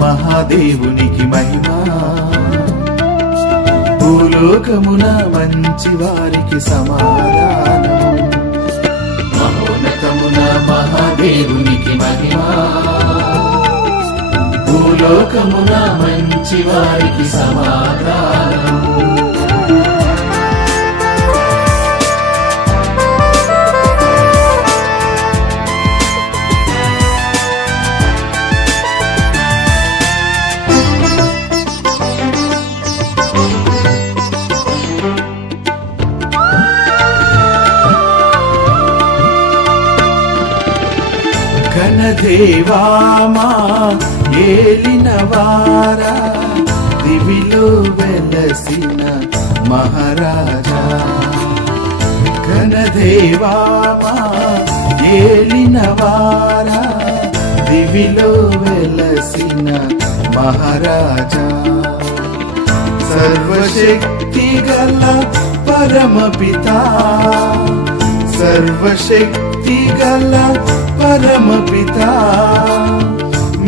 మహాదేవునికి మహిమా, భూలోకమున మంచి వారికి సమాధానము. మహోన్నతమున మహాదేవునికి మహిమా, భూలోకమున మంచి వారికి సమాధానము. ఘనదేవామా ఏలినవారా, దివిలో వెలసిన మహారాజా. ఘనదేవామా ఏలినవారా, దివిలో వెలసిన మహారాజా. సర్వశక్తి గల పరమపితా, సర్వశక్తి గల పరమపితా,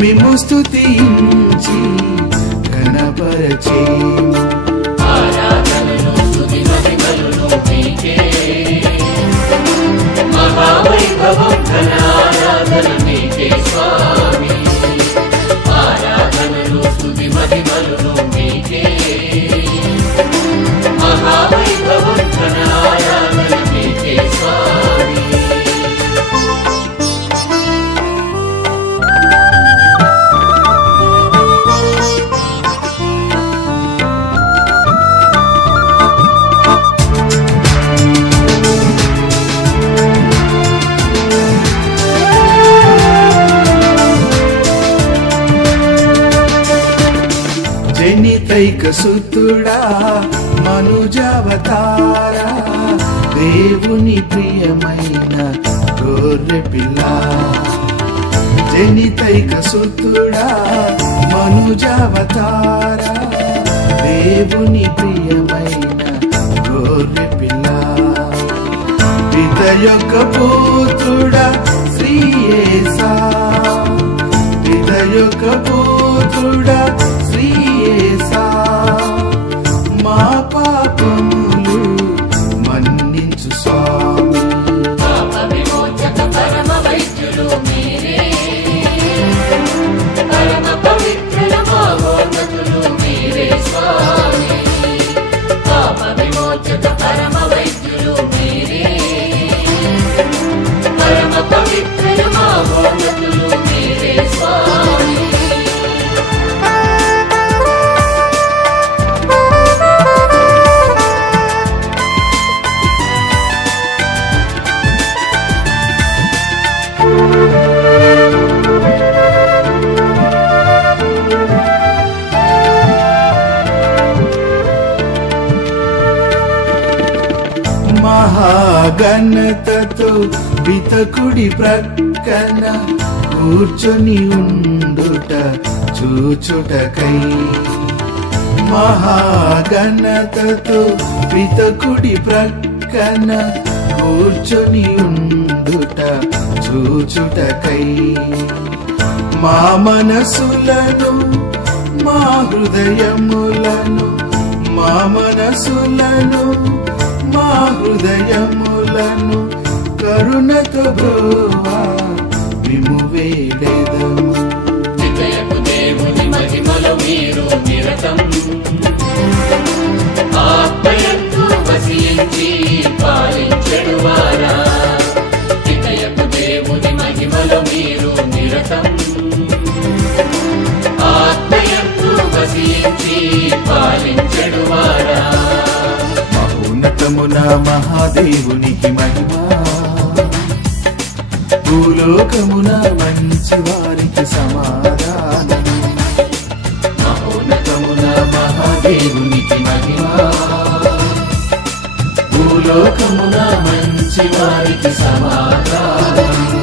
మిమ్ము స్తుతించి ఘనపరచేము. ఆరాధనలు స్తుతి మహిమలు మీకే, మహావైభవం ఘన ఆరాధన మీకే స్వామి. ఆరాధనలు స్తుతి మహిమలు మీకే, మహావైభవం ఘన ఆరాధన మీకే స్వామి. జనితైక సుతుడా మనుజావతారా, దేవుని ప్రియమైన గొర్రె పిల్ల. జనితైక సుతుడా మనుజావతారా, దేవుని ప్రియమైన గొర్రె పిల్ల. పిత యొక్క పుత్రుడా శ్రీ యేసా, పిత యొక్క పుత్రుడా శ్రీ యేసా, మా పాపములు మన్నించు స్వామి. పాప విమోచక పరమ వైద్యులు మీరే, పరమ పవిత్రుల మహోన్నతులు మీరే స్వామి. పాప విమోచక పరమ వైద్యులు మీరే, పరమ పవిత్రుల మహోన్నతులు మీరే స్వామి. మహాఘనతతో పితకుడి ప్రక్కన కూర్చొని ఉండుట చూచుటకై. మహాఘనతతో పితకుడి ప్రక్కన కూర్చొని ఉండుట చూచుటకై. మా మనసులను మా హృదయములను, మా మనసులను మా హృదయములను కరుణతో బ్రోవా మిమ్ము వేడెదము. విజయపు దేవుని మహిమలో మీరు నిరతం, ఆత్మయందు వసించి పాలించెడువారా. విజయపు దేవుని మహిమలో మీరు నిరతం, ఆత్మయందు వసించి పాలించెడువారా. మహోన్నతమున మహాదేవునికి మహిమా, భూలోకమున మంచి వారికి సమాధానము. మహోన్నతమున మహాదేవునికి మహిమా, భూలోకమున మంచి వారికి సమాధానము.